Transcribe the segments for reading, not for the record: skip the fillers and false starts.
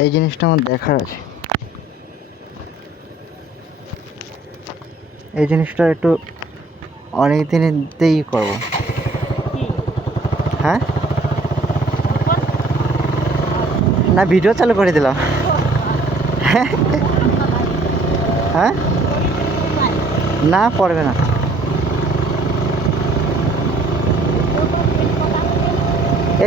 এই জিনিসটা আমার দেখার আছে। এই জিনিসটা একটু অনেক দিনেতেই করবো। হ্যাঁ, না ভিডিও চালু করে দিলাম। হ্যাঁ, না পড়বে না।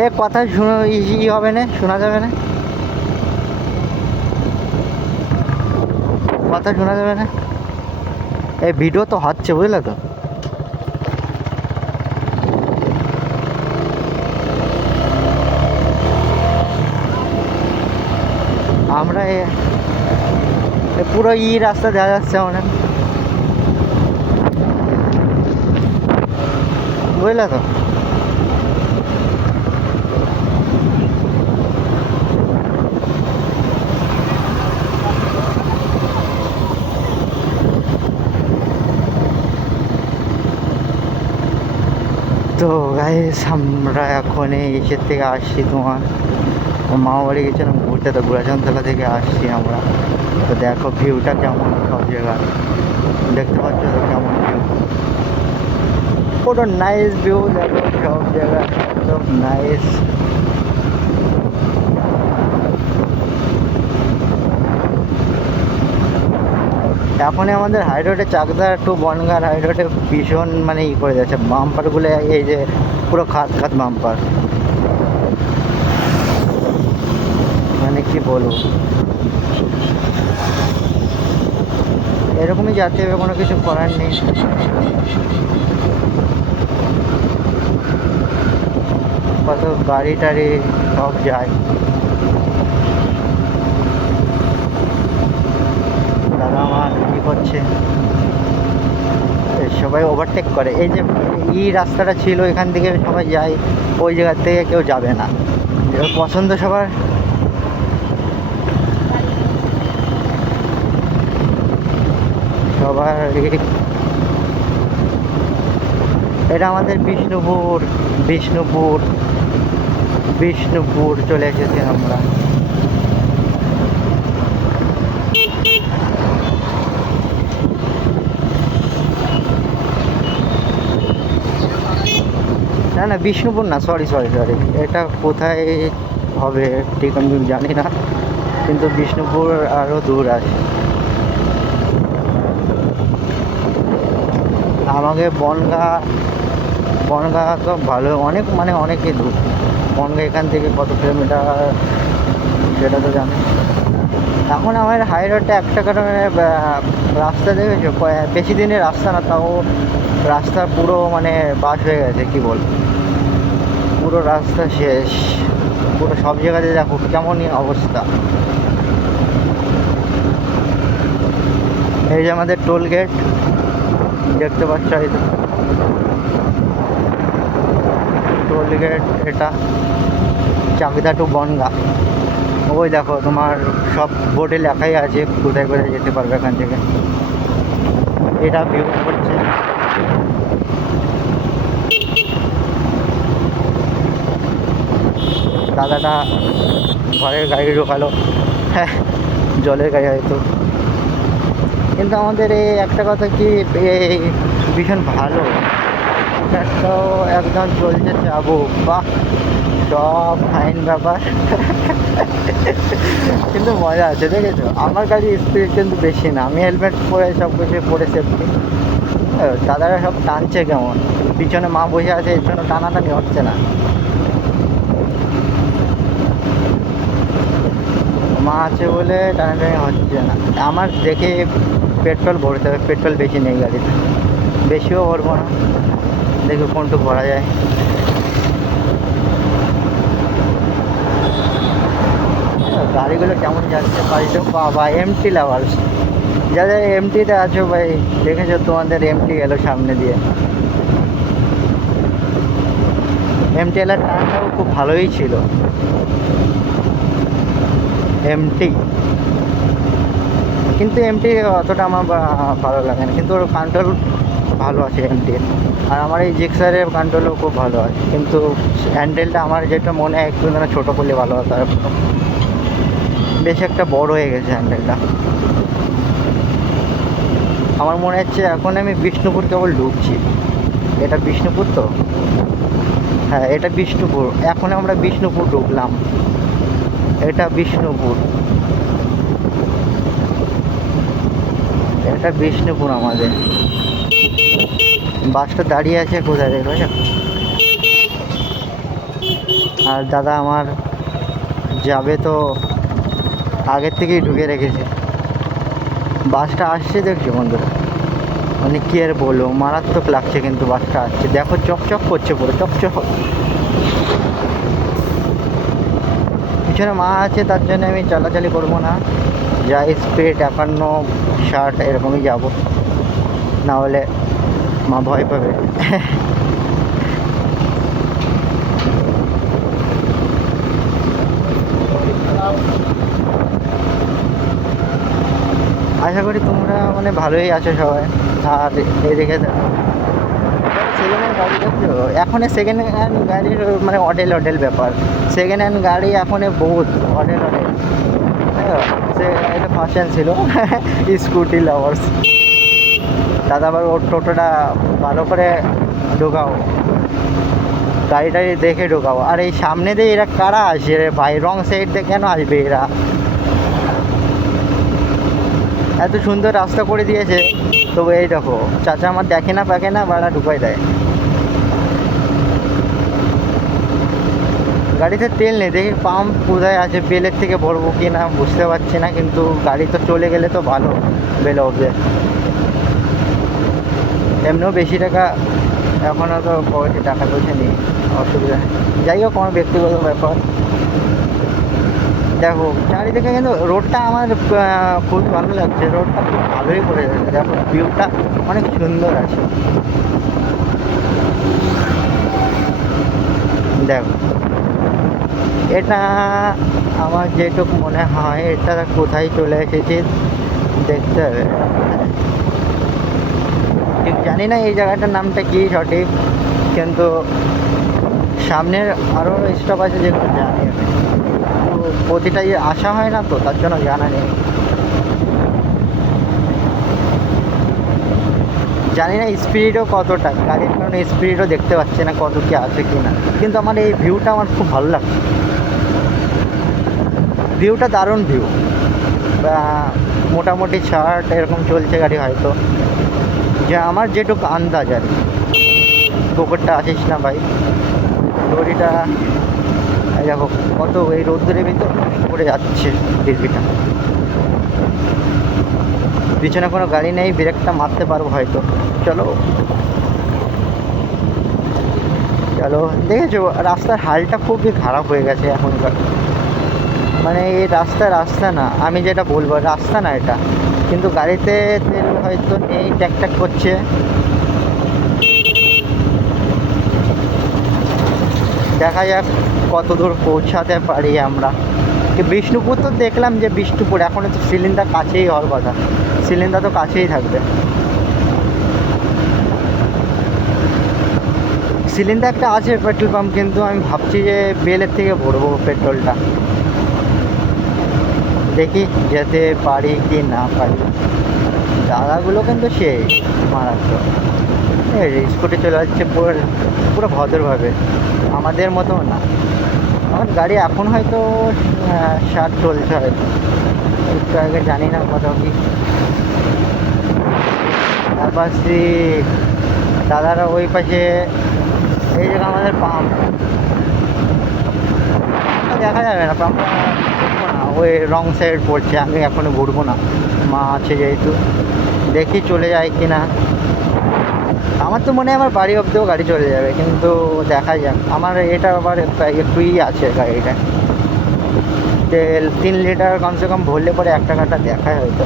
এ কথা শুনো, ই হবে না, শোনা যাবে না, কথা শোনা যাবে না। এই ভিডিও তো হচ্ছে, বুঝলে তো। আমরা পুরো রাস্তা দেখা যাচ্ছে আমাদের, বুঝলে তো। তো গাইস, আমরা এখন এসের থেকে আসছি তোমার মামা বাড়ি গেছিলাম ঘুরতে, তো গুড়াচাঁদতলা থেকে আসছি আমরা। তো দেখো ভিউটা কেমন, সব জায়গা দেখতে পাচ্ছ তো কেমন ভিউ, পুরো নাইস ভিউ। দেখো সব জায়গা একদম নাইস। এখনই আমাদের হাই রোডে, চাকদা টু বনগাঁ হাই রোডে ভীষণ মানে করে যাচ্ছে বাম্পারগুলো, এই যে পুরো খাত খাত বাম্পার, মানে কি বলবো। এরকমই যাতে হবে, কোনো কিছু করার নেই। কত গাড়ি টাড়ি সব যায়। দাদা আমার কী করছে, সবাই ওভারটেক করে। এই যে রাস্তাটা ছিল, এখান থেকে সবাই যায়, ওই জায়গার থেকে কেউ যাবে না, পছন্দ সবার। সবার এটা আমাদের বিষ্ণুপুর, বিষ্ণুপুর, বিষ্ণুপুর চলে এসেছি আমরা। না না, বিষ্ণুপুর না, সরি সরি সরি, এটা কোথায় হবে ঠিক আমি জানি না, কিন্তু বিষ্ণুপুর আরও দূর আছে। আমাকে বনগাঁ, বনগাঁ তো ভালো, অনেক মানে অনেকই দূর। বনগাঁ এখান থেকে কত কিলোমিটার সেটা তো জানি। এখন আমার হাই রোডটা একটা কারণে রাস্তা দেখেছো, বেশি দিনের রাস্তা না, তাও রাস্তা পুরো মানে বাস হয়ে গেছে, কি বল, পুরো রাস্তা শেষ, পুরো সব জায়গাতে দেখো কেমনই অবস্থা। এই যে আমাদের টোল গেট দেখতে পাচ্ছ, এই টোল গেট, এটা চাকদা টু বনগাঁ। ওই দেখো তোমার সব বোর্ডে লেখাই আছে কোথায় কোথায় যেতে পারবে এখান থেকে। এটা ভিউ করছে, দাদাটা ঘরের গাড়ি ঢোকালো, হ্যাঁ জলের গাড়ি হয়তো। কিন্তু আমাদের এই একটা কথা কি, এই ভীষণ ভালো, একটাও একদম চলছে যাবো, বাহ সব ফাইন ব্যাপার। কিন্তু মজা আছে, দেখেছো আমার গাড়ির স্পিড কিন্তু বেশি না, আমি হেলমেট পরে সব কিছু পরে সেফটি। দাদারা সব টানছে কেমন, পিছনে মা বসে আছে, এর জন্য টানাটানি হচ্ছে না, মা আছে বলে টানাটানি হচ্ছে না। আমার দেখে পেট্রোল ভরতে হবে, পেট্রোল বেশি নেই গাড়িতে, বেশিও ভরবো না, দেখি কোনটুকু ভরা যায়। গাড়িগুলো কেমন যাচ্ছে পাশে, বাবা এমটি লাভার্স, যাদের এমটিতে আছো ভাই, দেখেছো তোমাদের এমটি গেল সামনে দিয়ে। এমটি এলার টানটাও খুব ভালোই ছিল, এমটি, কিন্তু এমটি অতটা আমার ভালো লাগে না, কিন্তু ওর কন্ট্রোল ভালো আছে এমটির। আর আমার এই জিক্সারের কন্ট্রোলও খুব ভালো আছে, কিন্তু হ্যান্ডেলটা আমার যেটা মনে হয় একটু যেন ছোটো করলে ভালো হতো। আর বেশ একটা বড় হয়ে গেছে হ্যান্ডেলটা। আমার মনে হচ্ছে এখন আমি বিষ্ণুপুর কেবল ঢুকছি। এটা বিষ্ণুপুর তো, হ্যাঁ এটা বিষ্ণুপুর, এখন আমরা বিষ্ণুপুর ঢুকলাম। এটা বিষ্ণুপুর, এটা বিষ্ণুপুর আমাদের। বাসটা দাঁড়িয়ে আছে কোথায় দেখো। আর দাদা আমার যাবে তো আগের থেকেই ঢুকে রেখেছে। বাসটা আসছে দেখছো বন্ধুরা, মানে কি আর বলবো, মারাত্মক লাগছে কিন্তু বাসটা আসছে, দেখো চকচক করছে পুরো চকচক। পিছনে মা আছে তার জন্য আমি চালাচালি করবো না, যা স্পিড 51, 60 এরকমই যাব, না হলে মা ভয় পাবে। আশা করি তোমরা মানে ভালোই আছো সবাই। আর এদিকে সেকেন্ড হ্যান্ড গাড়ি দেখছো, এখন সেকেন্ড হ্যান্ড গাড়ির মানে অডেল অডেল ব্যাপার। সেকেন্ড হ্যান্ড গাড়ি এখন বহুত অডেল অডেল। সে এটা ফার্স্ট হ্যান্ড ছিল। স্কুটি লাভার্স দাদা, আবার ওর টোটোটা ভালো করে ঢোকাও, গাড়ি টাড়ি দেখে ঢোকাও। আর এই সামনে দিয়ে এরা কারা আসে রে ভাই, রং সাইড দিয়ে কেন আসবে এরা? এত সুন্দর রাস্তা করে দিয়েছে, তবু এই দেখো চাচা আমার দেখে না পাকে না, বাড়া ঢুকাই দেয়। গাড়িতে তেল নেই, দেখি পাম্প কোথায় আছে, বেলের থেকে ভরবো কি না বুঝতে পারছি না, কিন্তু গাড়ি তো চলে গেলে তো ভালো, বেলে উঠবে। এমনিও বেশি টাকা এখনও তো পকেটে টাকা পয়সা নেই, অসুবিধা নেই। যাই হোক আমার ব্যক্তিগত ব্যাপার। দেখো চারিদিকে কিন্তু রোডটা আমার খুব ভালো লাগছে, রোডটা খুব ভালোই করে যাচ্ছে, দেখো ভিউটা অনেক সুন্দর আছে। দেখো এটা আমার যেটুকু মনে হয়, এটা কোথায় চলে এসেছি দেখতে হবে। ঠিক জানি না এই জায়গাটার নামটা কি সঠিক, কিন্তু সামনের আরও স্টপ আছে যেগুলো জানি আমি, তো প্রতিটাই আসা হয় না তো তার জন্য জানা নেই। জানি না স্পিডও কতটা, গাড়ির কারণে স্পিডও দেখতে পাচ্ছি না কত কি আছে কি না, কিন্তু আমার এই ভিউটা আমার খুব ভালো লাগছে। ভিউটা দারুণ ভিউ। মোটামুটি 60 এরকম চলছে গাড়ি হয়তো, যে আমার যেটুকু আন্দাজ আর কি। পুকুরটা আসিস না ভাই, দড়িটা দেখো কত এই রোদ্দুরের ভিতর পড়ে যাচ্ছে দিদিটা। পিছনে কোনো গাড়ি নেই, ব্রেকটা মারতে পারবো হয়তো। চলো চলো, দেখেছো রাস্তার হালটা খুবই খারাপ হয়ে গেছে এখনকার, মানে এই রাস্তা না, আমি যেটা বলবো রাস্তা না এটা, কিন্তু গাড়িতে তেল হয়তো নেই, ট্যাক করছে। দেখা যাক কত দূর পৌঁছাতে পারি আমরা। বিষ্ণুপুর তো দেখলাম যে বিষ্ণুপুর, এখন তো সিলিন্ডার কাছেই হওয়ার কথা, সিলিন্ডার তো কাছেই থাকবে। সিলিন্ডার একটা আছে পেট্রোল পাম্প, কিন্তু আমি ভাবছি যে বেলের থেকে ভরবো পেট্রোলটা, দেখি যেতে পারি কি না পারি। দাদাগুলো কিন্তু সেই মারাত্মক, স্কুটি চলে যাচ্ছে পুরো পুরো ভদ্রভাবে, আমাদের মতো না। আমার গাড়ি এখন হয়তো 60 চলছে হয়তো, একটু আগে জানি না কত কি। তারপর দাদারা ওই পাশে, এই জায়গা আমাদের পাম্প দেখা যাবে না, পাম্পটা ঘুরবো না, ওই রং সাইড পড়ছে, আমি এখনো ঘুরবো না, মা আছে যেহেতু। দেখি চলে যায় কি না, আমার তো মনে হয় আমার বাড়ি অব্দিও গাড়ি চলে যাবে, কিন্তু দেখা যাক। আমার এটা আবার একটুই আছে গাড়িটা, তেল 3 লিটার কমসে কম ভরলে পরে 1 টাকাটা দেখায় হয়তো।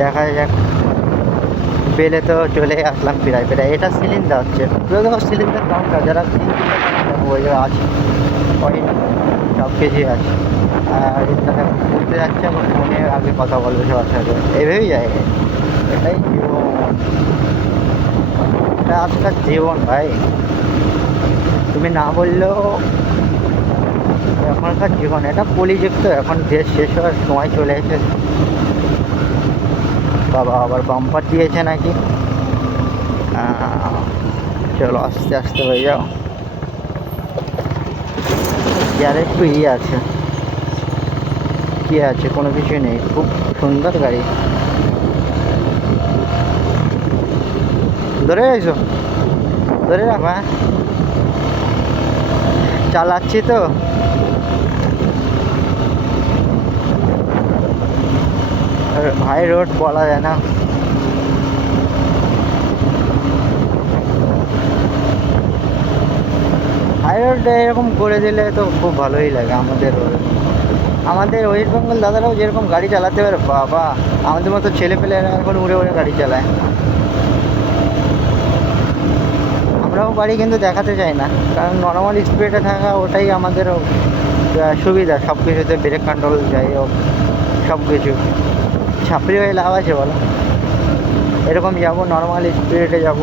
দেখা যাক, বেলে তো চলে আসলাম প্রায় প্রায়। এটা সিলিন্ডার হচ্ছে, দেখো সিলিন্ডার কাউন্টার, যারা 3 লিটার ওই আছে, পয়েন্ট সব কিছুই আছে। আর এটা ঘুরতে যাচ্ছে, আমার ফোনে আগে কথা বলবে সবার সাথে, এভাবেই যায়। এটাই জীবন, এটা আজকাল জীবন ভাই, তুমি না বললেও এখনকার জীবন এটা পলিযুক্ত। এখন দেশ শেষ হওয়ার সময় চলে এসেছে। বাবা আবার বাম্পার দিয়েছে নাকি। চলো আস্তে আস্তে হয়ে যাও। আর একটু আছে, কি আছে, কোনো কিছুই নেই। খুব সুন্দর গাড়ি। ধরে গেছো, ধরে রাখো। হ্যাঁ, চালাচ্ছি তো। হাই রোড বলা যায় না। হাই রোড এরকম করে দিলে তো খুব ভালোই লাগে আমাদের। আমাদের ওয়েস্ট বেঙ্গল দাদারাও যেরকম গাড়ি চালাতে পারে, বাবা আমাদের মতো ছেলেপেলেরা এখন উড়ে উড়ে গাড়ি চালায়। আমরাও পারি কিন্তু দেখাতে চাই না, কারণ নর্মাল স্পিডে থাকা ওটাই আমাদের সুবিধা। সব কিছুতে ব্রেক কন্ট্রোল যাই হোক, সব কিছু ছাপড়ি হয়ে লাভ আছে বলো। এরকম যাব, নর্মাল স্পিডে যাব।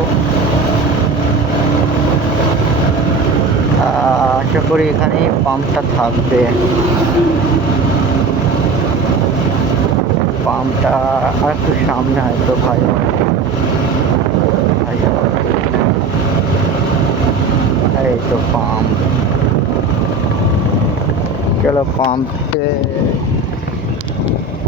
আশা করি এখানেই পাম্পটা থাকবে। পাম্পটা আর একটু সামনে হয়তো ভাই। এই তো পাম্প। চলো পাম্পে